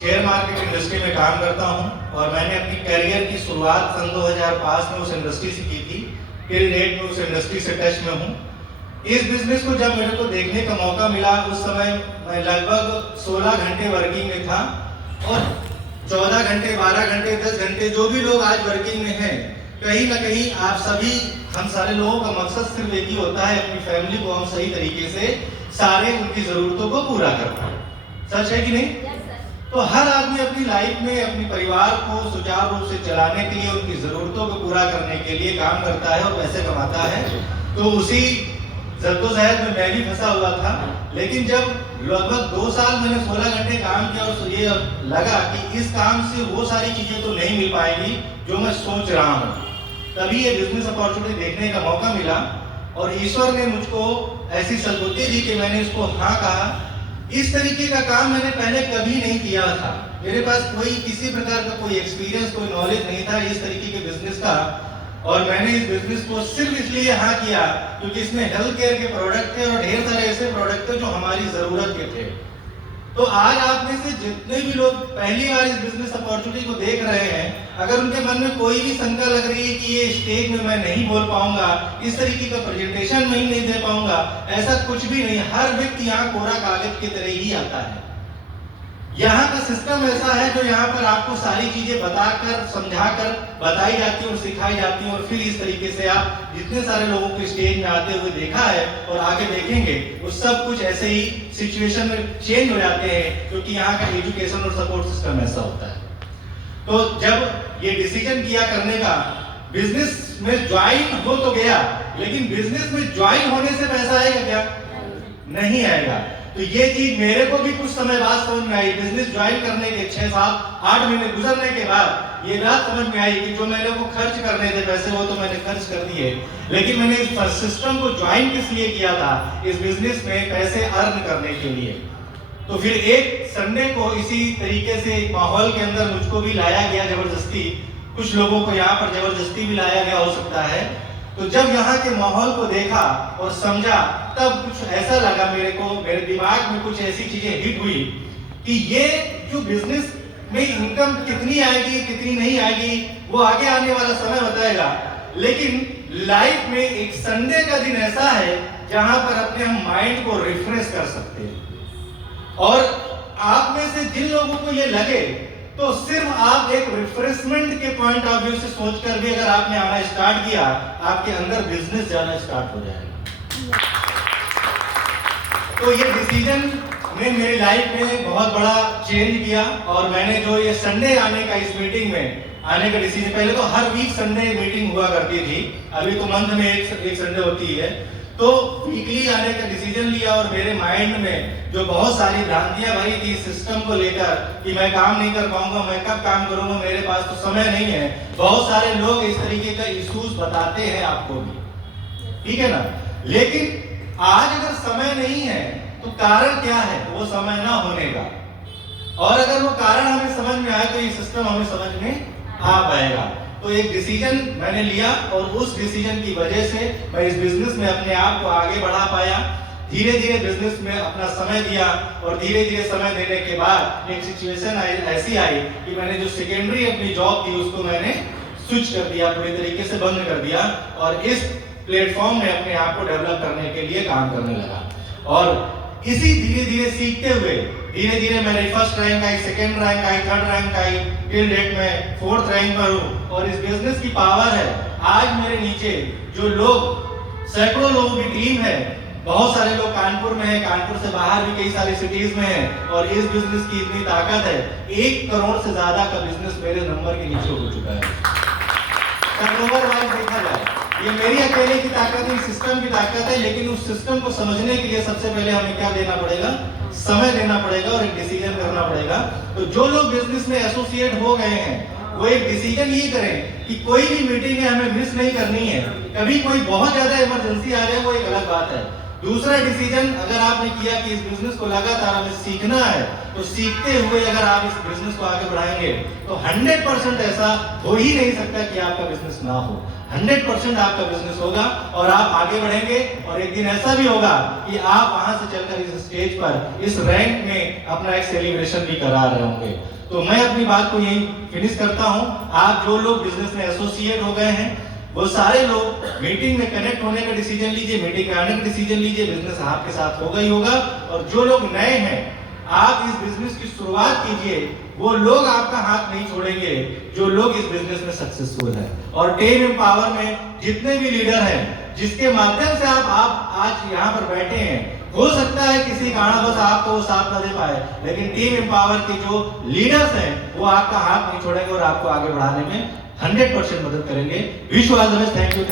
Share market industry में काम करता हूं और मैंने अपनी करियर की शुरुआत सन 2005 में उस इंडस्ट्री से की थी। टिल डेट में उस इंडस्ट्री से टच में हूं। इस बिजनेस को जब मेरे को देखने का मौका मिला, उस समय मैं लगभग 16 घंटे वर्किंग में था और 14 घंटे, 12 घंटे, 10 घंटे जो भी लोग आज वर्किंग में हैं, कहीं ना कहीं आप सभी, हम सारे लोगों का मकसद सिर्फ एक ही होता है, अपनी फैमिली को हम सही तरीके से सारे उनकी जरूरतों को पूरा कर पाए। सच है कि नहीं? तो हर आदमी अपनी लाइफ में अपने परिवार को सुचारू रूप से चलाने के लिए, उनकी जरूरतों को पूरा करने के लिए काम करता है और पैसे कमाता है। तो उसी जद्दोजहद में मैं भी फंसा हुआ था। लेकिन जब लगभग 2 साल मैंने 16 घंटे काम किया और ये लगा कि इस काम से वो सारी चीजें तो नहीं मिल पाएंगी जो मैं सोच रहा हूँ, तभी ये बिजनेस अपॉर्चुनिटी देखने का मौका मिला और ईश्वर ने मुझको ऐसी सद्बुद्धि दी कि मैंने इसको हाँ कहा। इस तरीके का काम मैंने पहले कभी नहीं किया था। मेरे पास कोई किसी प्रकार का कोई एक्सपीरियंस, कोई नॉलेज नहीं था इस तरीके के बिजनेस का, और मैंने इस बिजनेस को सिर्फ इसलिए हाँ किया क्योंकि इसमें हेल्थ केयर के प्रोडक्ट थे और ढेर सारे ऐसे प्रोडक्ट थे जो हमारी जरूरत के थे। तो आज आप में से जितने भी लोग पहली बार इस बिजनेस अपॉर्चुनिटी को देख रहे हैं, अगर उनके मन में कोई भी शंका लग रही है कि ये स्टेज में मैं नहीं बोल पाऊंगा, इस तरीके का प्रेजेंटेशन मैं नहीं दे पाऊंगा, ऐसा कुछ भी नहीं। हर व्यक्ति यहाँ कोरा कागज की तरह ही आता है। यहाँ का सिस्टम ऐसा है जो यहाँ पर आपको सारी चीजें बताकर, समझाकर बताई जाती है और सिखाई जाती है, और फिर इस तरीके से आप जितने सारे लोगों को स्टेज में आते हुए देखा है और आगे देखेंगे, वो सब कुछ ऐसे ही सिचुएशन में चेंज हो जाते हैं, क्योंकि यहाँ का एजुकेशन और सपोर्ट सिस्टम ऐसा होता है। तो जब ये डिसीजन किया करने का, बिजनेस में ज्वाइन हो तो गया, लेकिन बिजनेस में ज्वाइन होने से पैसा आएगा क्या? नहीं आएगा। तो ये चीज मेरे को भी कुछ समय बाद समझ में आई। बिजनेस ज्वाइन करने के 6, 7, 8 महीने गुजरने के बाद ये बात समझ में आई कि जो मैंने को खर्च करने थे पैसे, वो तो मैंने खर्च कर दिए, लेकिन मैंने इस सिस्टम को ज्वाइन किस लिए किया था? इस बिजनेस में पैसे अर्न करने के लिए। तो फिर एक संडे को इसी तरीके से एक माहौल के अंदर मुझको भी लाया गया जबरदस्ती। कुछ लोगों को यहाँ पर जबरदस्ती भी लाया गया हो सकता है। तो जब यहाँ के माहौल को देखा और समझा, तब कुछ ऐसा लगा मेरे को, मेरे दिमाग में कुछ ऐसी चीजें हिट हुई कि ये जो बिजनेस में इनकम कितनी आएगी, कितनी नहीं आएगी, वो आगे आने वाला समय बताएगा। लेकिन लाइफ में एक संडे का दिन ऐसा है जहां पर अपने हम माइंड को रिफ्रेश कर सकते हैं। और आप में से जिन लोगों को ये लगे, तो सिर्फ आप एक रिफ्रेशमेंट के पॉइंट ऑफ व्यू से सोचकर भी अगर आपने आना स्टार्ट किया, आपके अंदर बिजनेस जाना स्टार्ट हो जाएगा। तो ये डिसीजन ने मेरी लाइफ में बहुत बड़ा चेंज किया, और मैंने जो ये संडे आने का, इस मीटिंग में आने का डिसीजन, पहले तो हर वीक संडे मीटिंग हुआ करती थी, अभी तो मंथ में एक संडे होती है, तो वीकली आने का डिसीजन लिया। और मेरे माइंड में जो बहुत सारी भ्रांतियां भरी थी सिस्टम को लेकर कि मैं काम नहीं कर पाऊंगा, मैं कब काम करूंगा, मेरे पास तो समय नहीं है, बहुत सारे लोग इस तरीके का इश्यूज बताते हैं आपको भी, ठीक है ना। लेकिन आज अगर समय नहीं है तो कारण क्या है? वो समय ना होने का। और अगर वो कारण हमें समझ में आए तो ये सिस्टम हमें समझ में आ पाएगा। तो एक डिसीजन मैंने लिया और उस डिसीजन की वजह से मैं इस बिजनेस में अपने आप को आगे बढ़ा पाया। धीरे धीरे बिजनेस में अपना समय दिया, और धीरे धीरे समय देने के बाद एक सिचुएशन ऐसी आई कि मैंने जो सेकेंडरी अपनी जॉब थी उसको मैंने स्विच कर दिया, पूरी तरीके से बंद कर दिया, और इस प्लेटफॉर्म में अपने आप को डेवलप करने के लिए काम करने लगा। और इसी धीरे धीरे सीखते हुए धीरे धीरे मेरे फर्स्ट रैंक आई, सेकंड रैंक आई, थर्ड रैंक आई, टिल डेट में 4th रैंक पर हूँ। और इस बिजनेस की पावर है, आज मेरे नीचे जो लोग, सैकड़ों लोगों की टीम है, बहुत सारे लोग कानपुर में है, कानपुर से बाहर भी कई सारी सिटीज में है, और इस बिजनेस की इतनी ताकत है, 1 करोड़ से ज्यादा का बिजनेस मेरे नंबर के नीचे हो चुका है। टर्नओवर वाइज देखा जाए, ये मेरी अकेले की ताकत है, सिस्टम की ताकत है, लेकिन उस सिस्टम को समझने के लिए सबसे पहले हमें क्या देना पड़ेगा? समय देना पड़ेगा और एक डिसीजन करना पड़ेगा। तो जो लोग बिजनेस में एसोसिएट हो गए हैं, वो एक डिसीजन ये करें कि कोई भी मीटिंग है हमें मिस नहीं करनी है। कभी कोई बहुत ज्यादा इमरजेंसी आ जाए वो एक अलग बात है, दूसरा डिसीजन अगर आपने किया कि इस बिजनेस को लगातार हमें सीखना है, तो सीखते हुए अगर आप इस बिजनेस को आगे बढ़ाएंगे तो 100% ऐसा हो ही नहीं सकता कि आपका बिजनेस ना हो। 100% आपका बिजनेस होगा और आप आगे बढ़ेंगे, और एक दिन ऐसा भी होगा कि आप वहां से चलकर इस स्टेज पर, इस रैंक में अपना एक सेलिब्रेशन भी करा रहे होंगे। तो मैं अपनी बात को यही फिनिश करता हूं। आप जो लोग बिजनेस में एसोसिएट हो गए हैं, वो सारे लोग मीटिंग में कनेक्ट होने का डिसीजन लीजिए, मीटिंग में आने का डिसीजन लीजिए, बिजनेस आपके साथ होगा ही होगा। और जो लोग नए हैं, आप इस बिजनेस की शुरुआत कीजिए, वो लोग आपका हाथ नहीं छोड़ेंगे जो लोग इस बिजनेस में सक्सेसफुल हैं। और टीम एम्पावर में जितने भी लीडर हैं, जिसके माध्यम से आप आज यहाँ पर बैठे हैं, हो सकता है किसी कारणवश आपको वो साथ न दे पाए, लेकिन टीम एम्पावर के जो लीडर्स हैं वो आपका हाथ नहीं छोड़ेंगे और आपको आगे बढ़ाने में 100% मदद करेंगे। Wish you all the best. Thank you.